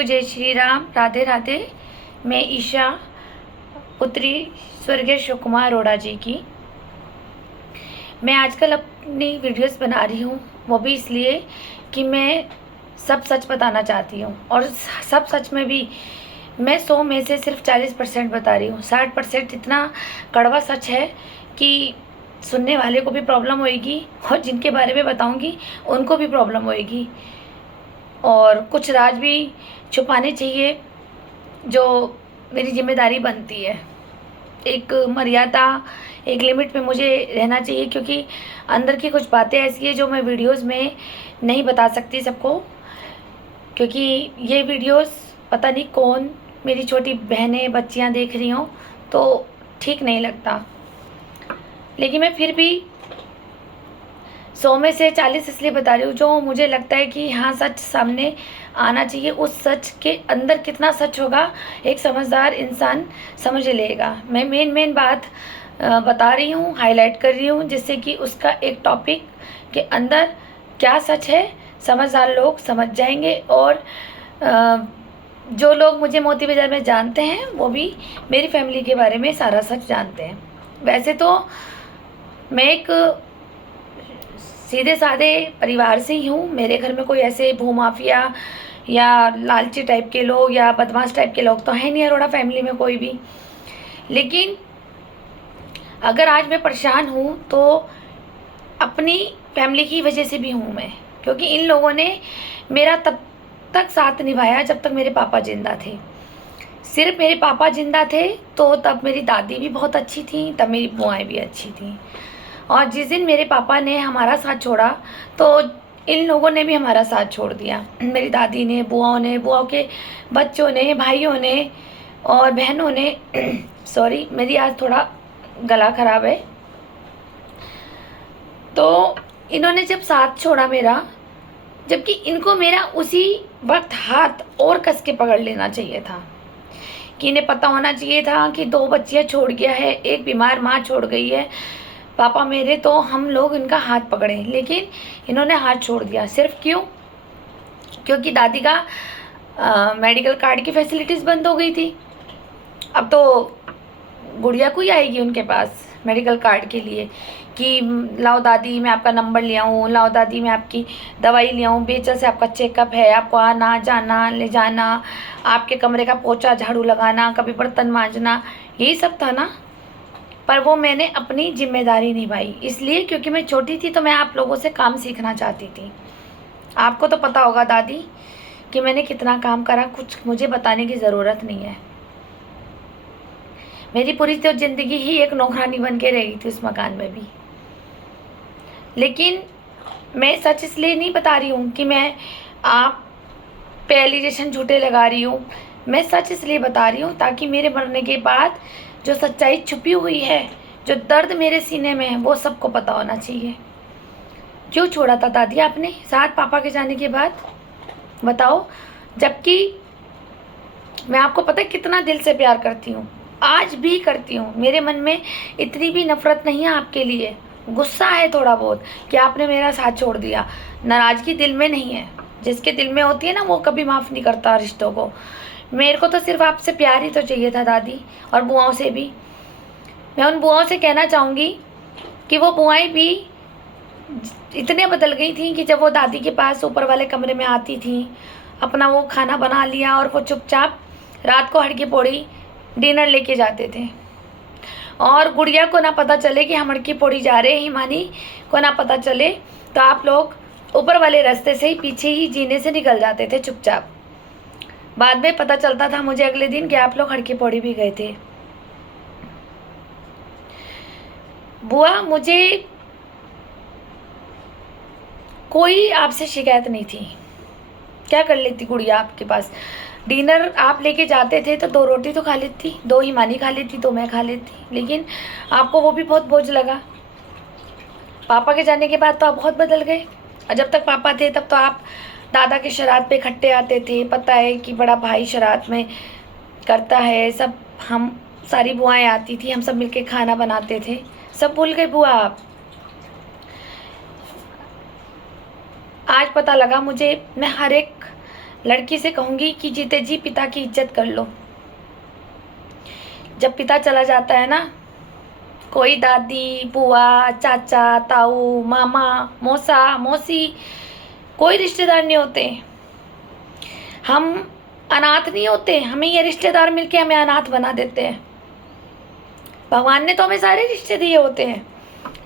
को जय श्री राम, राधे राधे। मैं ईशा, पुत्री स्वर्गीय अशोक कुमार अरोड़ा जी की। मैं आजकल अपनी वीडियोस बना रही हूँ, वो भी इसलिए कि मैं सब सच बताना चाहती हूँ। और सब सच में भी मैं 100 में से सिर्फ 40% बता रही हूँ। 60% इतना कड़वा सच है कि सुनने वाले को भी प्रॉब्लम होएगी और जिनके बारे में बताऊँगी उनको भी प्रॉब्लम होएगी। और कुछ राज भी छुपाने चाहिए जो मेरी जिम्मेदारी बनती है। एक मर्यादा, एक लिमिट में मुझे रहना चाहिए, क्योंकि अंदर की कुछ बातें ऐसी है जो मैं वीडियोस में नहीं बता सकती सबको, क्योंकि ये वीडियोस पता नहीं कौन मेरी छोटी बहनें बच्चियां देख रही हों तो ठीक नहीं लगता। लेकिन मैं फिर भी 100 में से 40 इसलिए बता रही हूँ जो मुझे लगता है कि हाँ सच सामने आना चाहिए। उस सच के अंदर कितना सच होगा एक समझदार इंसान समझ लेगा। मैं मेन बात बता रही हूँ, हाईलाइट कर रही हूँ, जिससे कि उसका एक टॉपिक के अंदर क्या सच है समझदार लोग समझ जाएंगे। और जो लोग मुझे मोती बाज़ार में जानते हैं वो भी मेरी फैमिली के बारे में सारा सच जानते हैं। वैसे तो मैं एक सीधे साधे परिवार से ही हूँ। मेरे घर में कोई ऐसे भूमाफिया या लालची टाइप के लोग या बदमाश टाइप के लोग तो हैं नहीं अरोड़ा फैमिली में कोई भी। लेकिन अगर आज मैं परेशान हूँ तो अपनी फैमिली की वजह से भी हूँ मैं, क्योंकि इन लोगों ने मेरा तब तक साथ निभाया जब तक मेरे पापा जिंदा थे। सिर्फ मेरे पापा जिंदा थे तो तब मेरी दादी भी बहुत अच्छी थी, तब मेरी बुआएं भी अच्छी थी। और जिस दिन मेरे पापा ने हमारा साथ छोड़ा तो इन लोगों ने भी हमारा साथ छोड़ दिया। मेरी दादी ने, बुआओं ने, बुआओं के बच्चों ने, भाइयों ने और बहनों ने सॉरी, मेरी आज थोड़ा गला खराब है। तो इन्होंने जब साथ छोड़ा मेरा, जबकि इनको मेरा उसी वक्त हाथ और कस के पकड़ लेना चाहिए था, कि इन्हें पता होना चाहिए था कि 2 बच्चियां छोड़ गया है, एक बीमार माँ छोड़ गई है पापा मेरे, तो हम लोग इनका हाथ पकड़े। लेकिन इन्होंने हाथ छोड़ दिया। सिर्फ क्यों? क्योंकि दादी का मेडिकल कार्ड की फैसिलिटीज़ बंद हो गई थी। अब तो गुड़िया को ही आएगी उनके पास मेडिकल कार्ड के लिए कि लाओ दादी मैं आपका नंबर ले आऊँ, लाओ दादी मैं आपकी दवाई ले आऊँ, बेचा से आपका चेकअप है, आपको आना जाना ले जाना, आपके कमरे का पोछा झाड़ू लगाना, कभी बर्तन मांजना, यही सब था ना। पर वो मैंने अपनी जिम्मेदारी निभाई, इसलिए क्योंकि मैं छोटी थी तो मैं आप लोगों से काम सीखना चाहती थी। आपको तो पता होगा दादी कि मैंने कितना काम करा, कुछ मुझे बताने की ज़रूरत नहीं है। मेरी पूरी तो ज़िंदगी ही एक नौकरानी बन के रह गई थी उस मकान में भी। लेकिन मैं सच इसलिए नहीं बता रही हूँ कि मैं आप पे एलिगेशन झूठे लगा रही हूँ। मैं सच इसलिए बता रही हूँ ताकि मेरे मरने के बाद जो सच्चाई छुपी हुई है, जो दर्द मेरे सीने में है, वो सबको पता होना चाहिए। क्यों छोड़ा था दादी आपने साथ पापा के जाने के बाद, बताओ? जबकि मैं आपको पता है कितना दिल से प्यार करती हूँ, आज भी करती हूँ। मेरे मन में इतनी भी नफरत नहीं है आपके लिए, गुस्सा है थोड़ा बहुत कि आपने मेरा साथ छोड़ दिया। नाराज़गी दिल में नहीं है, जिसके दिल में होती है ना वो कभी माफ़ नहीं करता रिश्तों को। मेरे को तो सिर्फ आपसे प्यार ही तो चाहिए था दादी, और बुआओं से भी। मैं उन बुआओं से कहना चाहूँगी कि वो बुआएं भी इतने बदल गई थी कि जब वो दादी के पास ऊपर वाले कमरे में आती थी, अपना वो खाना बना लिया और वो चुपचाप रात को हड़की पौड़ी डिनर लेके जाते थे। और गुड़िया को ना पता चले कि हम हड़की पौड़ी जा रहे हैं, हिमानी को ना पता चले, तो आप लोग ऊपर वाले रास्ते से ही पीछे ही जीने से निकल जाते थे चुपचाप। बाद में पता चलता था मुझे अगले दिन कि आप लोग हड़की पौड़ी भी गए थे। बुआ, मुझे कोई आपसे शिकायत नहीं थी। क्या कर लेती गुड़िया आपके पास? डिनर आप लेके जाते थे तो 2 रोटी तो खा लेती, 2 हिमानी खा लेती, 2 मैं खा लेती। लेकिन आपको वो भी बहुत बोझ लगा। पापा के जाने के बाद तो आप बहुत बदल गए। और जब तक पापा थे तब तो आप दादा के श्राद्ध पे इकट्ठे आते थे। पता है कि बड़ा भाई श्राद्ध में करता है सब, हम सारी बुआएं आती थी, हम सब मिलके खाना बनाते थे। सब भूल गए बुआ आप। आज पता लगा मुझे, मैं हर एक लड़की से कहूँगी कि जीते जी पिता की इज्जत कर लो। जब पिता चला जाता है ना, कोई दादी, बुआ, चाचा, ताऊ, मामा, मौसा, मौसी, कोई रिश्तेदार नहीं होते। हम अनाथ नहीं होते, हमें ये रिश्तेदार मिलके हमें अनाथ बना देते हैं। भगवान ने तो हमें सारे रिश्ते दिए होते हैं,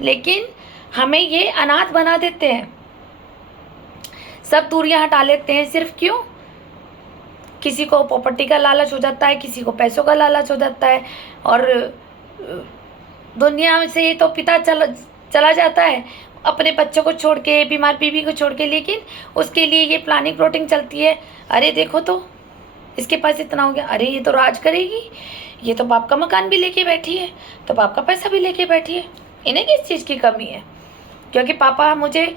लेकिन हमें ये अनाथ बना देते हैं। सब दूरियां हटा लेते हैं। सिर्फ क्यों? किसी को प्रॉपर्टी का लालच हो जाता है, किसी को पैसों का लालच हो जाता है, और दुनिया से तो पिता चला जाता है अपने बच्चों को छोड़ के, बीमार बीवी को छोड़ के, लेकिन उसके लिए ये प्लानिंग प्लॉटिंग चलती है। अरे देखो तो इसके पास इतना हो गया, अरे ये तो राज करेगी, ये तो बाप का मकान भी लेके बैठी है, तो बाप का पैसा भी लेके बैठी है। इन्हें किस चीज़ की कमी है? क्योंकि पापा मुझे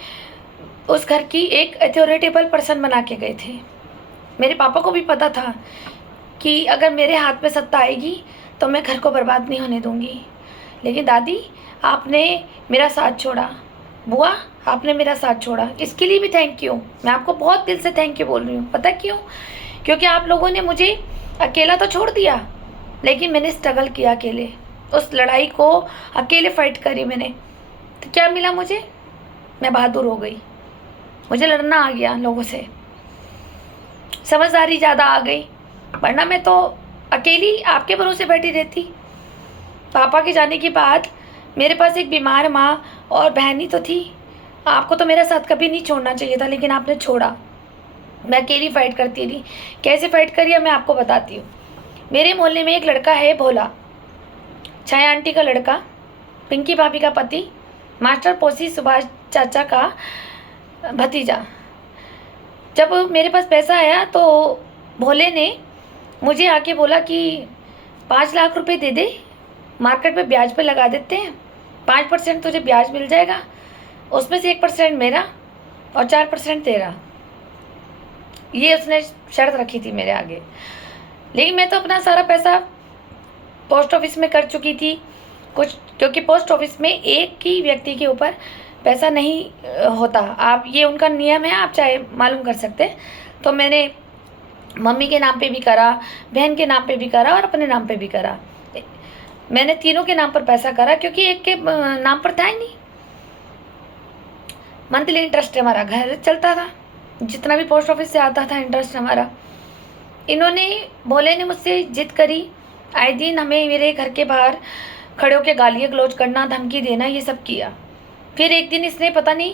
उस घर की एक अथॉरिटेबल पर्सन बना के गए थे। मेरे पापा को भी पता था कि अगर मेरे हाथ में सत्ता आएगी तो मैं घर को बर्बाद नहीं होने दूंगी। लेकिन दादी, आपने मेरा साथ छोड़ा, बुआ आपने मेरा साथ छोड़ा, इसके लिए भी थैंक यू। मैं आपको बहुत दिल से थैंक यू बोल रही हूँ। पता क्यों? क्योंकि आप लोगों ने मुझे अकेला तो छोड़ दिया, लेकिन मैंने स्ट्रगल किया अकेले, उस लड़ाई को अकेले फाइट करी मैंने। तो क्या मिला मुझे? मैं बहादुर हो गई, मुझे लड़ना आ गया लोगों से, समझदारी ज़्यादा आ गई। वरना मैं तो अकेली आपके भरोसे बैठी रहती। पापा के जाने के बाद मेरे पास एक बीमार माँ और बहन ही तो थी। आपको तो मेरा साथ कभी नहीं छोड़ना चाहिए था, लेकिन आपने छोड़ा। मैं अकेली फाइट करती रही। कैसे फाइट करी है मैं आपको बताती हूँ। मेरे मोहल्ले में एक लड़का है, भोला, छाया आंटी का लड़का, पिंकी भाभी का पति, मास्टर पोसी सुभाष चाचा का भतीजा। जब मेरे पास पैसा आया तो भोले ने मुझे आके बोला कि 5 लाख रुपए दे दे, मार्केट में ब्याज पे लगा देते हैं, 5% तुझे ब्याज मिल जाएगा, उसमें से 1% मेरा और 4% तेरा। ये उसने शर्त रखी थी मेरे आगे। लेकिन मैं तो अपना सारा पैसा पोस्ट ऑफिस में कर चुकी थी कुछ, क्योंकि पोस्ट ऑफिस में एक ही व्यक्ति के ऊपर पैसा नहीं होता। आप, ये उनका नियम है, आप चाहे मालूम कर सकते हैं। तो मैंने मम्मी के नाम पे भी करा, बहन के नाम पे भी करा और अपने नाम पे भी करा। मैंने तीनों के नाम पर पैसा करा, क्योंकि एक के नाम पर था ही नहीं। मंथली इंटरेस्ट हमारा घर चलता था, जितना भी पोस्ट ऑफिस से आता था इंटरेस्ट हमारा। इन्होंने, भोले ने मुझसे जिद करी, आए दिन हमें मेरे घर के बाहर खड़े होकर गालियाँ गलौज करना, धमकी देना, ये सब किया। फिर एक दिन इसने पता नहीं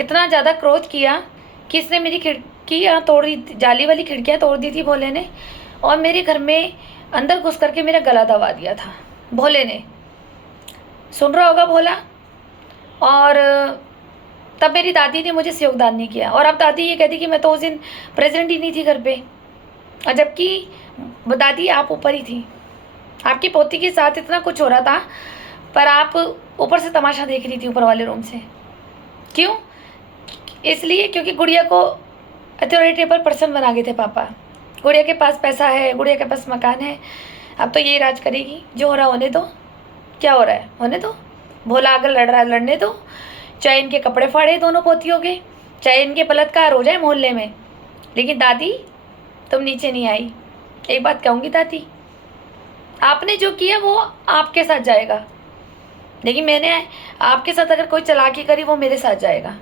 इतना ज़्यादा क्रोध किया कि इसने मेरी खिड़कियाँ तोड़ दी, जाली वाली खिड़कियाँ तोड़ दी थी भोले ने, और मेरे घर में अंदर घुस करके मेरा गला दबा दिया था भोले ने। सुन रहा होगा भोला। और तब मेरी दादी ने मुझे योगदान नहीं किया, और अब दादी ये कहती कि मैं तो उस दिन प्रेजेंट ही नहीं थी घर पे, और जबकि दादी आप ऊपर ही थी। आपकी पोती के साथ इतना कुछ हो रहा था, पर आप ऊपर से तमाशा देख रही थी ऊपर वाले रूम से। क्यों? इसलिए क्योंकि गुड़िया को अथॉरिटेबल पर्सन बना गए थे पापा। गुड़िया के पास पैसा है, गुड़िया के पास मकान है, अब तो ये राज करेगी। जो हो रहा होने दो, क्या हो रहा है होने दो। भोला अगर लड़ रहा है लड़ने दो, चाहे इनके कपड़े फाड़े दोनों पोतियों के, चाहे इनके बलात्कार हो जाए मोहल्ले में, लेकिन दादी तुम नीचे नहीं आई। एक बात कहूँगी दादी, आपने जो किया वो आपके साथ जाएगा, लेकिन मैंने आपके साथ अगर कोई चालाकी करी वो मेरे साथ जाएगा,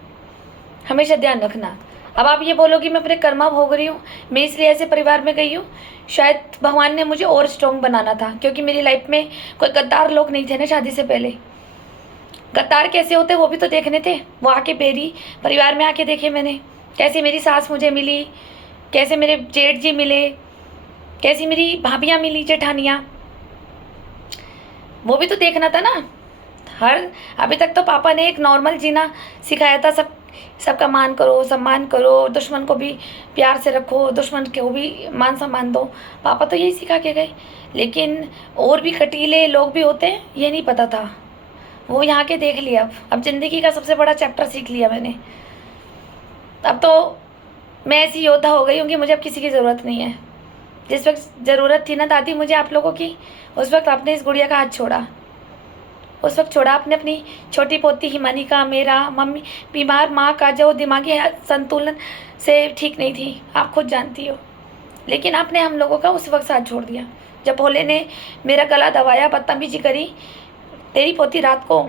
हमेशा ध्यान रखना। अब आप ये बोलोगी मैं अपने कर्मा भोग रही हूँ, मैं इसलिए ऐसे परिवार में गई हूँ। शायद भगवान ने मुझे और स्ट्रॉन्ग बनाना था, क्योंकि मेरी लाइफ में कोई गद्दार लोग नहीं थे ना शादी से पहले। गद्दार कैसे होते वो भी तो देखने थे। वो आके मेरी परिवार में आके देखे मैंने, कैसे मेरी सास मुझे मिली, कैसे मेरे जेठ जी मिले, कैसी मेरी भाभियाँ मिली, जेठानियाँ, वो भी तो देखना था ना। अभी तक तो पापा ने एक नॉर्मल जीना सिखाया था, सबका मान करो, सम्मान करो, दुश्मन को भी प्यार से रखो, दुश्मन को भी मान सम्मान दो। पापा तो यही सिखा के गए, लेकिन और भी कटीले लोग भी होते हैं ये नहीं पता था। वो यहाँ के देख लिया। अब ज़िंदगी का सबसे बड़ा चैप्टर सीख लिया मैंने। अब तो मैं ऐसी योद्धा हो गई हूँ कि मुझे अब किसी की ज़रूरत नहीं है। जिस वक्त ज़रूरत थी ना दादी मुझे आप लोगों की, उस वक्त आपने इस गुड़िया का हाथ छोड़ा। उस वक्त छोड़ा आपने अपनी छोटी पोती हिमानी का, मेरा, मम्मी, बीमार माँ का जो दिमागी संतुलन से ठीक नहीं थी, आप खुद जानती हो। लेकिन आपने हम लोगों का उस वक्त साथ छोड़ दिया। जब भोले ने मेरा गला दबाया, बदतमीजी करी, तेरी पोती रात को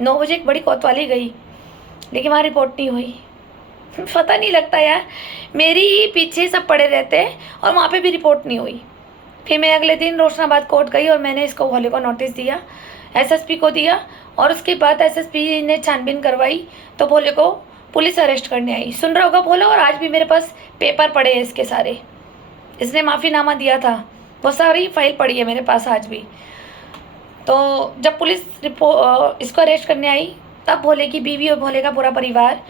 9 बजे एक बड़ी कोतवाली गई, लेकिन वहाँ रिपोर्ट नहीं हुई। पता नहीं लगता यार, मेरी ही पीछे सब पड़े रहते हैं और वहाँ पे भी रिपोर्ट नहीं हुई। फिर मैं अगले दिन रोशनाबाद कोर्ट गई और मैंने इसको भोले को नोटिस दिया, एसएसपी को दिया, और उसके बाद एसएसपी ने छानबीन करवाई तो भोले को पुलिस अरेस्ट करने आई। सुन रहा होगा भोला, और आज भी मेरे पास पेपर पड़े हैं इसके सारे। इसने माफ़ीनामा दिया था, वो सारी फाइल पड़ी है मेरे पास आज भी। तो जब पुलिस इसको अरेस्ट करने आई, तब भोले की बीवी और भोले का पूरा परिवार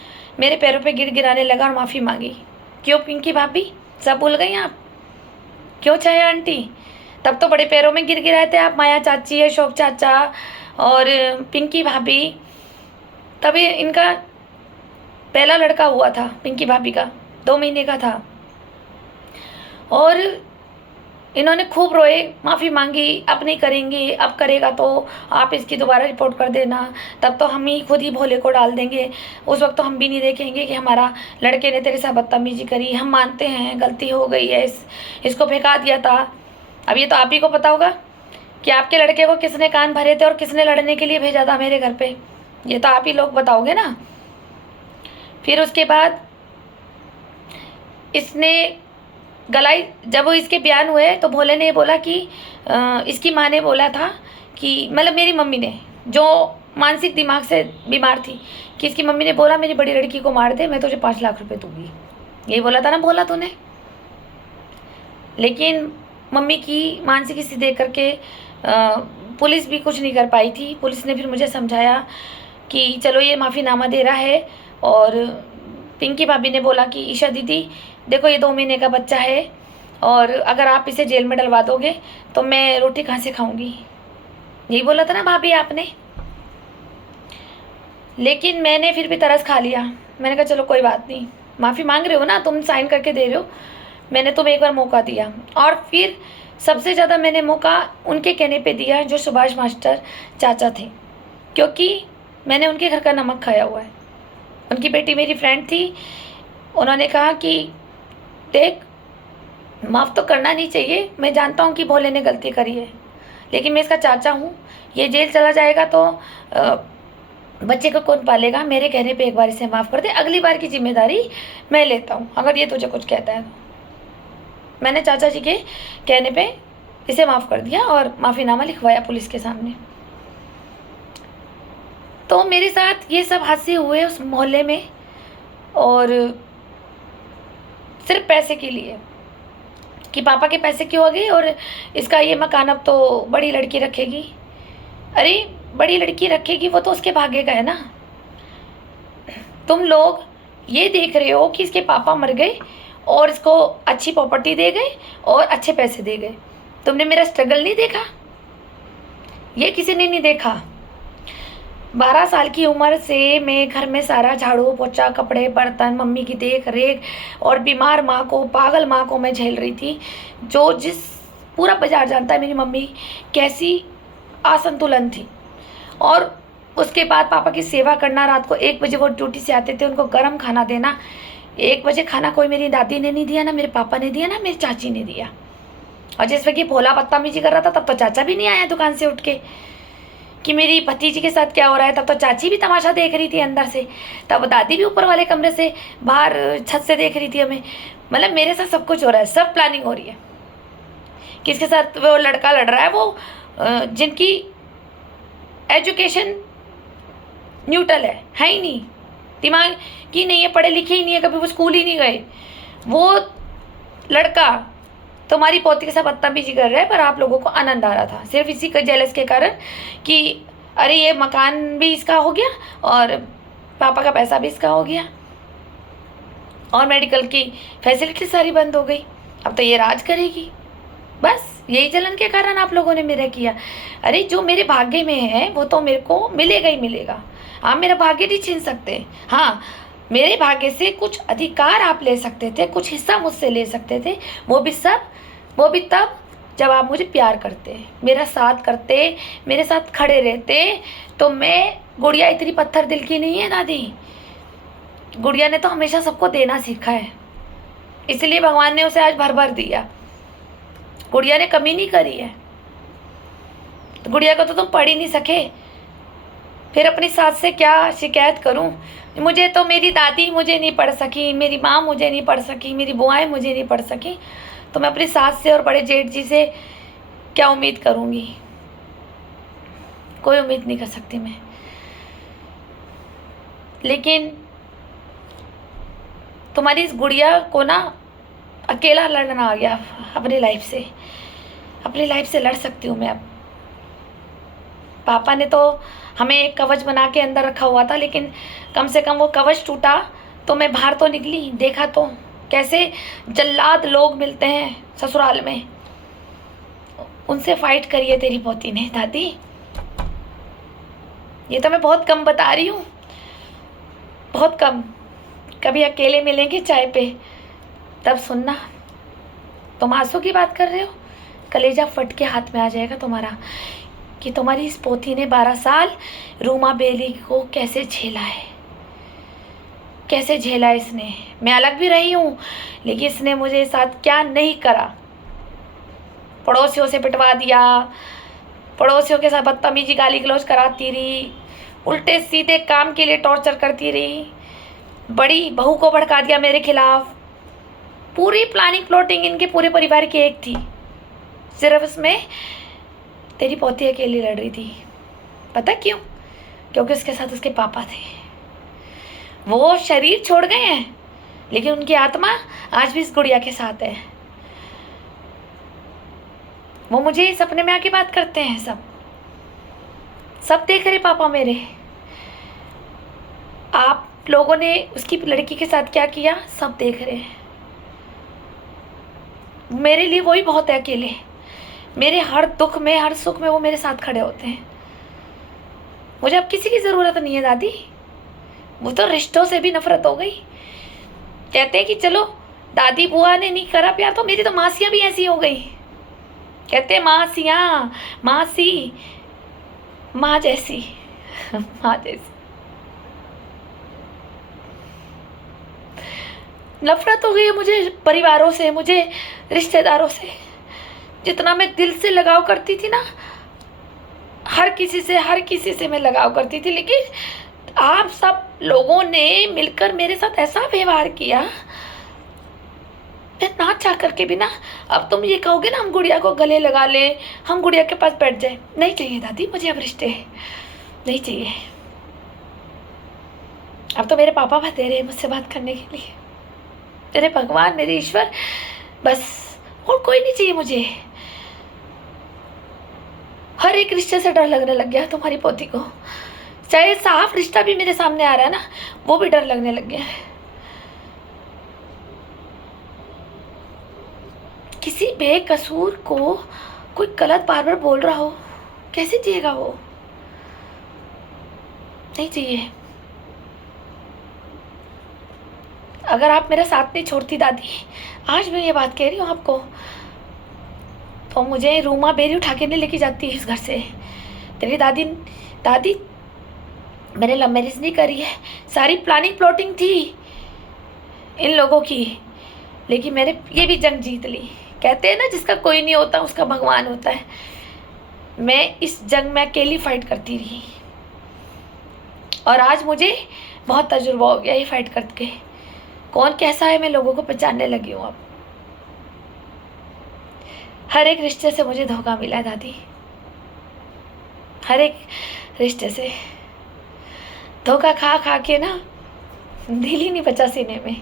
मेरे पैरों पे गिड़गिड़ाने लगा और माफ़ी मांगी। क्यों पिंकी भाभी, सब भूल गई आप? क्यों छाया आंटी? तब तो बड़े पैरों में गिड़गिड़ाए थे आप, माया चाची, अशोक चाचा और पिंकी भाभी। तभी इनका पहला लड़का हुआ था, पिंकी भाभी का 2 महीने का था, और इन्होंने खूब रोए, माफ़ी मांगी, अब नहीं करेंगे, अब करेगा तो आप इसकी दोबारा रिपोर्ट कर देना, तब तो हम ही खुद ही भोले को डाल देंगे। उस वक्त तो हम भी नहीं देखेंगे कि हमारा लड़के ने तेरे साथ बदतमीजी करी, हम मानते हैं गलती हो गई है, इसको फेंका दिया था। अब ये तो आप ही को पता होगा कि आपके लड़के को किसने कान भरे थे और किसने लड़ने के लिए भेजा था मेरे घर पे, ये तो आप ही लोग बताओगे ना। फिर उसके बाद इसने गलाई, जब इसके बयान हुए तो भोले ने ये बोला कि इसकी माँ ने बोला था कि, मतलब मेरी मम्मी ने, जो मानसिक दिमाग से बीमार थी, कि इसकी मम्मी ने बोला मेरी बड़ी लड़की को मार दे, मैं तुझे 5 लाख रुपए दूंगी। यही बोला था ना भोला तूने। लेकिन मम्मी की मानसिक स्थिति देख करके पुलिस भी कुछ नहीं कर पाई थी। पुलिस ने फिर मुझे समझाया कि चलो ये माफ़ीनामा दे रहा है, और पिंकी भाभी ने बोला कि ईशा दीदी देखो, ये 2 महीने का बच्चा है, और अगर आप इसे जेल में डलवा दोगे तो मैं रोटी कहाँ से खाऊंगी। यही बोला था ना भाभी आपने। लेकिन मैंने फिर भी तरस खा लिया। मैंने कहा चलो कोई बात नहीं, माफ़ी मांग रहे हो ना तुम, साइन करके दे रहे हो, मैंने तुम्हें एक बार मौका दिया। और फिर सबसे ज़्यादा मैंने मौका उनके कहने पे दिया जो सुभाष मास्टर चाचा थे, क्योंकि मैंने उनके घर का नमक खाया हुआ है। उनकी बेटी मेरी फ्रेंड थी, उन्होंने कहा कि देख, माफ़ तो करना नहीं चाहिए, मैं जानता हूँ कि भोले ने गलती करी है, लेकिन मैं इसका चाचा हूँ, ये जेल चला जाएगा तो बच्चे को कौन पालेगा, मेरे कहने पे एक बार इसे माफ़ कर दे, अगली बार की जिम्मेदारी मैं लेता हूँ, अगर ये तुझे कुछ कहता है तो। मैंने चाचा जी के कहने पे इसे माफ़ कर दिया और माफ़ीनामा लिखवाया पुलिस के सामने। तो मेरे साथ ये सब हादसे हुए उस मोहल्ले में, और सिर्फ पैसे के लिए, कि पापा के पैसे क्यों आ गए और इसका ये मकान अब तो बड़ी लड़की रखेगी। अरे बड़ी लड़की रखेगी, वो तो उसके भाग्य का है ना। तुम लोग ये देख रहे हो कि इसके पापा मर गए और इसको अच्छी प्रॉपर्टी दे गए और अच्छे पैसे दे गए। तुमने मेरा स्ट्रगल नहीं देखा, ये किसी ने नहीं देखा। 12 साल की उम्र से मैं घर में सारा झाड़ू पोछा, कपड़े बर्तन, मम्मी की देख रेख, और बीमार माँ को, पागल माँ को मैं झेल रही थी। जिस पूरा बाजार जानता है मेरी मम्मी कैसी असंतुलन थी। और उसके बाद पापा की सेवा करना, रात को 1 बजे वो ड्यूटी से आते थे, उनको गर्म खाना देना। 1 बजे खाना कोई मेरी दादी ने नहीं दिया, ना मेरे पापा ने दिया, ना मेरी चाची ने दिया। और जिस वक्त ये भोला बदतमीजी कर रहा था, तब तो चाचा भी नहीं आया दुकान से उठ के कि मेरी भतीजी के साथ क्या हो रहा है। तब तो चाची भी तमाशा देख रही थी अंदर से, तब दादी भी ऊपर वाले कमरे से बाहर छत से देख रही थी हमें। मतलब मेरे साथ सब कुछ हो रहा है, सब प्लानिंग हो रही है। किसके साथ वो लड़का लड़ रहा है, वो जिनकी एजुकेशन न्यूट्रल है ही नहीं, दिमाग की नहीं है, पढ़े लिखे ही नहीं है, कभी वो स्कूल ही नहीं गए। वो लड़का तुम्हारी पोती के साथ बदतमीजी कर रहा है, पर आप लोगों को आनंद आ रहा था सिर्फ इसी के जेलस के कारण कि अरे ये मकान भी इसका हो गया और पापा का पैसा भी इसका हो गया और मेडिकल की फैसिलिटी सारी बंद हो गई, अब तो ये राज करेगी। बस यही जलन के कारण आप लोगों ने मेरा किया। अरे जो मेरे भाग्य में है वो तो मेरे को मिलेगा ही मिलेगा। आप मेरा भाग्य नहीं छीन सकते। हाँ, मेरे भाग्य से कुछ अधिकार आप ले सकते थे, कुछ हिस्सा मुझसे ले सकते थे, वो भी तब जब आप मुझे प्यार करते, मेरा साथ करते, मेरे साथ खड़े रहते। तो मैं, गुड़िया इतनी पत्थर दिल की नहीं है दादी। गुड़िया ने तो हमेशा सबको देना सीखा है, इसलिए भगवान ने उसे आज भर भर दिया। गुड़िया ने कमी नहीं करी है। तो गुड़िया को तो तुम पढ़ ही नहीं सके, फिर अपनी सास से क्या शिकायत करूं? मुझे तो मेरी दादी मुझे नहीं पढ़ सकी, मेरी माँ मुझे नहीं पढ़ सकी, मेरी बुआएं मुझे नहीं पढ़ सकी, तो मैं अपनी सास से और बड़े जेठ जी से क्या उम्मीद करूंगी? कोई उम्मीद नहीं कर सकती मैं। लेकिन तुम्हारी इस गुड़िया को ना अकेला लड़ना आ गया अपनी लाइफ से। अपनी लाइफ से लड़ सकती हूँ मैं अब। पापा ने तो हमें एक कवच बना के अंदर रखा हुआ था, लेकिन कम से कम वो कवच टूटा तो मैं बाहर तो निकली। देखा तो कैसे जल्लाद लोग मिलते हैं ससुराल में, उनसे फाइट करी है तेरी पोती ने दादी। ये तो मैं बहुत कम बता रही हूँ, बहुत कम। कभी अकेले मिलेंगे चाय पे, तब सुनना। तुम आंसू की बात कर रहे हो, कलेजा फट के हाथ में आ जाएगा तुम्हारा कि तुम्हारी इस पोती ने 12 साल रूमा बेली को कैसे झेला है, कैसे झेला इसने। मैं अलग भी रही हूँ, लेकिन इसने मुझे साथ क्या नहीं करा। पड़ोसियों से पिटवा दिया, पड़ोसियों के साथ बदतमीजी गाली गलौज कराती रही, उल्टे सीधे काम के लिए टॉर्चर करती रही, बड़ी बहू को भड़का दिया मेरे खिलाफ। पूरी प्लानिंग प्लॉटिंग इनके पूरे परिवार की एक थी, सिर्फ इसमें तेरी पोती अकेली लड़ रही थी। पता क्यों? क्योंकि उसके साथ उसके पापा थे। वो शरीर छोड़ गए हैं, लेकिन उनकी आत्मा आज भी इस गुड़िया के साथ है। वो मुझे सपने में आके बात करते हैं, सब देख रहे पापा मेरे। आप लोगों ने उसकी लड़की के साथ क्या किया सब देख रहे हैं। मेरे लिए वही बहुत है अकेले। मेरे हर दुख में हर सुख में वो मेरे साथ खड़े होते हैं। मुझे अब किसी की ज़रूरत नहीं है दादी। वो तो रिश्तों से भी नफरत हो गई। कहते हैं कि चलो दादी बुआ ने नहीं करा प्यार, तो मेरी तो मासियाँ भी ऐसी हो गई। कहते हैं मासियाँ, मासी माँ जैसी माँ जैसी। नफरत हो गई है मुझे परिवारों से, मुझे रिश्तेदारों से। जितना मैं दिल से लगाव करती थी ना, हर किसी से मैं लगाव करती थी, लेकिन आप सब लोगों ने मिलकर मेरे साथ ऐसा व्यवहार किया। मैं ना चाह करके भी ना, अब तुम ये कहोगे ना हम गुड़िया को गले लगा ले, हम गुड़िया के पास बैठ जाए। नहीं चाहिए दादी, मुझे अब रिश्ते नहीं चाहिए। अब तो मेरे पापा बतेरे हैं मुझसे बात करने के लिए। तेरे भगवान, मेरे ईश्वर, बस और कोई नहीं चाहिए मुझे। हर एक रिश्ते से डर लगने लग गया तुम्हारी पोती को। चाहे साफ रिश्ता भी मेरे सामने आ रहा है ना, वो भी डर लगने लग गया है। किसी बेकसूर को कोई गलत बार बार बोल रहा हो, कैसे जिएगा वो? नहीं चाहिए। अगर आप मेरा साथ नहीं छोड़ती दादी, आज मैं ये बात कह रही हूँ आपको, तो मुझे रूमा बेरी उठा के नहीं लेके जाती इस घर से। तेरी दादी मैंने लव मैरिज नहीं करी है, सारी प्लानिंग प्लॉटिंग थी इन लोगों की, लेकिन मैंने ये भी जंग जीत ली। कहते हैं ना जिसका कोई नहीं होता उसका भगवान होता है। मैं इस जंग में अकेली फाइट करती रही, और आज मुझे बहुत तजुर्बा हो गया ये फाइट करके। कौन कैसा है मैं लोगों को पहचानने लगी हूँ अब। हर एक रिश्ते से मुझे धोखा मिला है दादी, हर एक रिश्ते से धोखा खा खा के ना दिल ही नहीं बचा सीने में।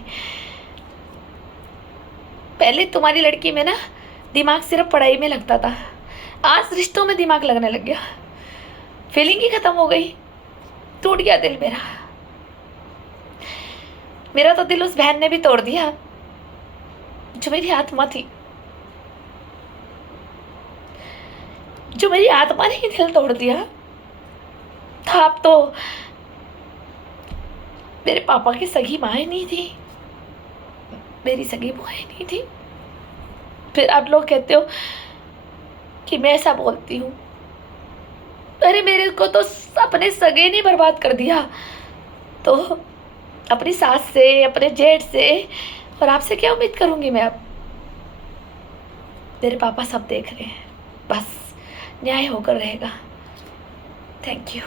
पहले तुम्हारी लड़की में ना दिमाग सिर्फ पढ़ाई में लगता था, आज रिश्तों में दिमाग लगने लग गया। फीलिंग ही खत्म हो गई, टूट गया दिल मेरा। मेरा तो दिल उस बहन ने भी तोड़ दिया जो मेरी आत्मा थी, जो मेरी आत्मा ने ही दिल तोड़ दिया था। अब तो मेरे पापा की सगी माँ नहीं थी, मेरी सगी बुआ नहीं थी। फिर आप लोग कहते हो कि मैं ऐसा बोलती हूँ। अरे मेरे को तो अपने सगे ने बर्बाद कर दिया, तो अपनी सास से, अपने जेठ से, और आपसे क्या उम्मीद करूँगी मैं अब। मेरे पापा सब देख रहे हैं, बस न्याय होकर रहेगा। Thank you.